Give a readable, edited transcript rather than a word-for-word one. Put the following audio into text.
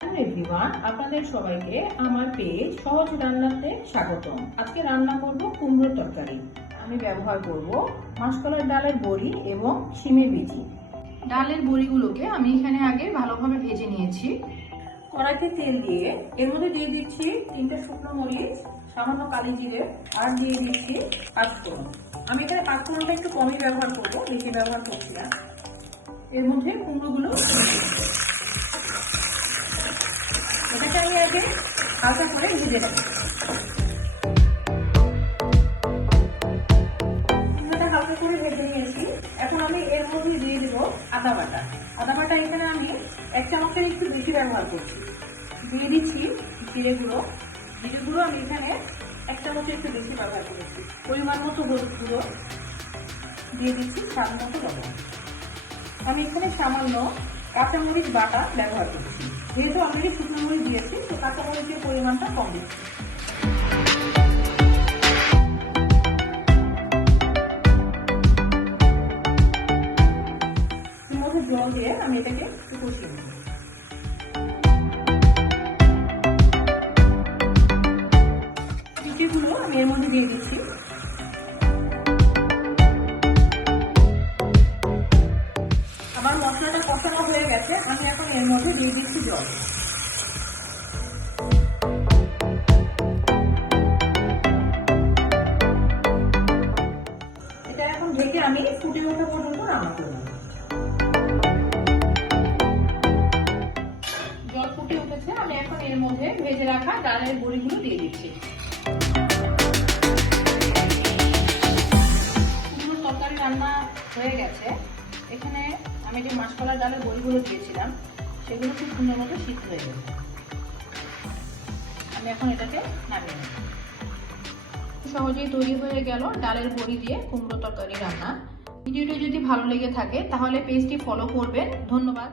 Everyone, আপনাদের সবাইকে আমার পেজ সহজ রান্নাতে স্বাগতম। আজকে রান্না করব কুমড়োর তরকারি। আমি ব্যবহার করব মাসকলাইর ডালের বড়ি এবং শিমের বিচি। ডালের বড়িগুলোকে আমি এখানে আগে ভালোভাবে ভেজে নিয়েছি। কড়াইতে তেল দিয়ে এর মধ্যে দিয়ে দিচ্ছি 3টে শুকনো মরিচ, সামান্য কালি জিরে, আর দিয়ে দিচ্ছি পাঁচফোড়ন। আমি এখানে পাঁচফোড়নটা একটু কমই ব্যবহার করব, বেশি ব্যবহার করছি না। এর মধ্যে কুমড়োগুলো এটাকে আমি আগে হালকা করে ভেজে নেব। কুমড়োটা হালকা করে ভেজে নিয়েছি। এখন আমি এর মধ্যে দিয়ে দেবো আদা বাটা। আদা বাটা এখানে আমি 1 চামচের একটু বেশি ব্যবহার করছি। দিয়ে দিচ্ছি জিরে গুঁড়ো। জিরে গুঁড়ো আমি এখানে 1 চামচের একটু বেশি ব্যবহার করেছি। পরিমাণ মতো হলুদ গুঁড়ো দিয়ে দিচ্ছি, স্বাদ মতো লবণ। আমি এখানে সামান্য কাঁচামরিচ বাটা ব্যবহার করছি। যেহেতু অলরেডি শুকনো মরিচ দিয়েছি, তো কাঁচামরিচের পরিমাণটা কম দিচ্ছি। এর মধ্যে জল দিয়ে আমি এটাকে একটু কষিয়ে নেব। পিঠেগুলো আমি এর মধ্যে দিয়ে দিচ্ছি। আমার মশলাটা কষানো হয়ে গেছে, আমি এখন এর মধ্যে দিয়ে দিচ্ছি জল। এটা এখন ঢেকে আমি ফুটে ওঠা পর্যন্ত রান্না করব। জল ফুটে উঠেছে, আমি এখন এর মধ্যে ভেজে রাখা ডালের বড়িগুলো দিয়ে দিচ্ছি। কুমড়োর তরকারি রান্না হয়ে গেছে। এখানে আমি যে মাসকলাইর ডালের বড়িগুলো দিয়েছিলাম, সেগুলো খুব সুন্দর মতো সিদ্ধ হয়ে গেছে। আমি এখন এটাকে নামিয়ে নেব। সহজেই তৈরি হয়ে গেল ডালের বড়ি দিয়ে কুমড়ো তরকারি রান্না। ভিডিওটি যদি ভালো লেগে থাকে তাহলে পেজটি ফলো করবেন। ধন্যবাদ।